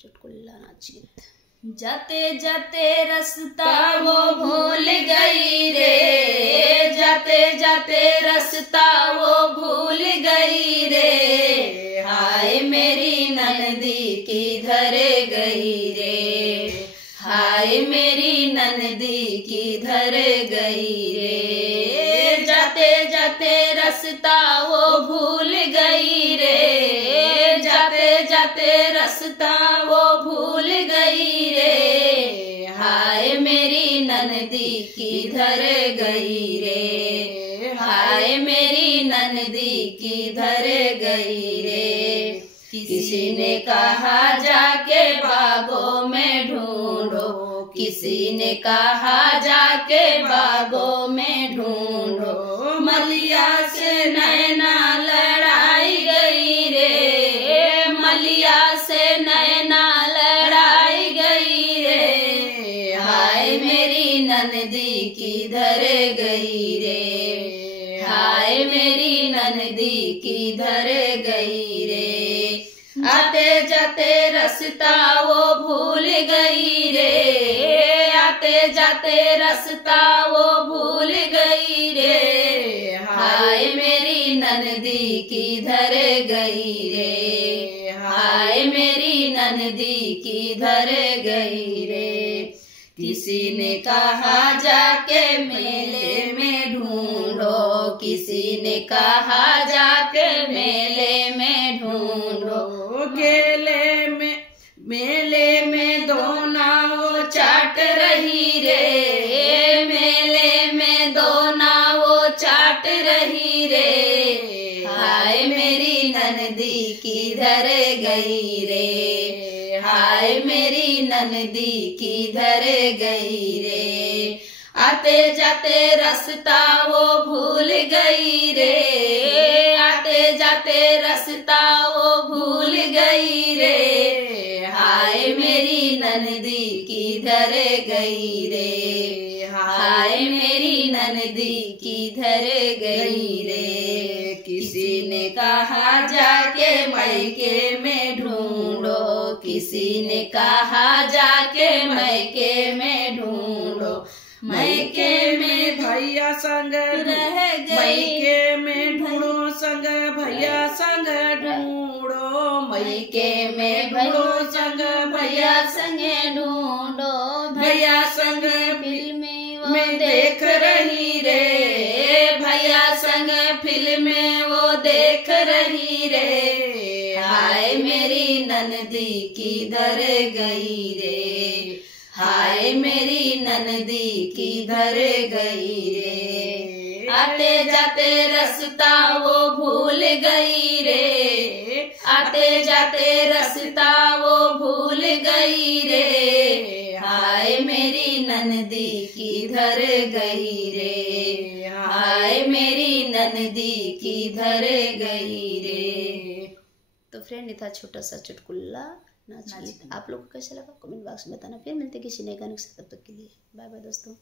चुटकुला नाचित। जाते जाते रास्ता वो भूल गई रे, जाते जाते रास्ता वो भूल गई रे, हाय मेरी ननदी किधर गई रे, हाय मेरी ननदी किधर गई रे। जाते जाते रास्ता वो भूल गई रे, जाते जाते रास्ता वो भूल गई रे, हाय मेरी ननदी किधर गई रे, हाय मेरी ननदी किधर गई रे। किसी ने कहा जाके बागों में ढूंढो, किसी ने कहा जाके बागों में ढूंढो, मलिया से नैना लड़ाई गई रे, मलिया से नैना लड़ाई गई रे, हाय मेरी ननदी किधर गई रे, हाय मेरी ननदी किधर गई रे। आते जाते रास्ता वो भूल गई रे, आते जाते रास्ता वो भूल गई रे, हाय मेरी ननदी किधर गई रे, हाय मेरी ननदी किधर गई रे। किसी ने कहा जाके मेले में ढूंढो, किसी ने कहा जाके मेले में ढूंढो, मेले में दो नाव चाट रही रे, मेले में दो नाव चाट रही रे, हाय मेरी ननदी किधर गई रे, हाय मेरी ननदी किधर गई रे। आते जाते रास्ता वो भूल गई रे, आते जाते रास्ता वो भूल गई रे, हाय मेरी ननदी किधर गई रे, हाय मेरी ननदी किधर गई रे। किसी ने कहा जाके मैके में ढूंढो, किसी ने कहा जाके मैके में ढूंढो, मैके में भैया संग रह गई, मैके में ढूंढो संग भैया संग ढूंढो, मैके में ढूंढो संग भैया संग ढूंढो, भैया संग फिल्म में देख रही रे, भैया संग फिल्म में वो देख रही रे, हाय मेरी ननदी किधर गई रे, हाय मेरी ननदी किधर गई रे। आते जाते रास्ता वो भूल गई रे, आते जाते रास्ता वो भूल गई रे, हाय मेरी ननदी किधर गई रे, हाय मेरी ननदी किधर गई रे। तो फ्रेंड, ये था छोटा सा चुटकुला नाच। आप लोग को कैसा लगा कमेंट बॉक्स में बताना। फिर मिलते किसी नए गाने के साथ, तब तक के लिए बाय बाय दोस्तों।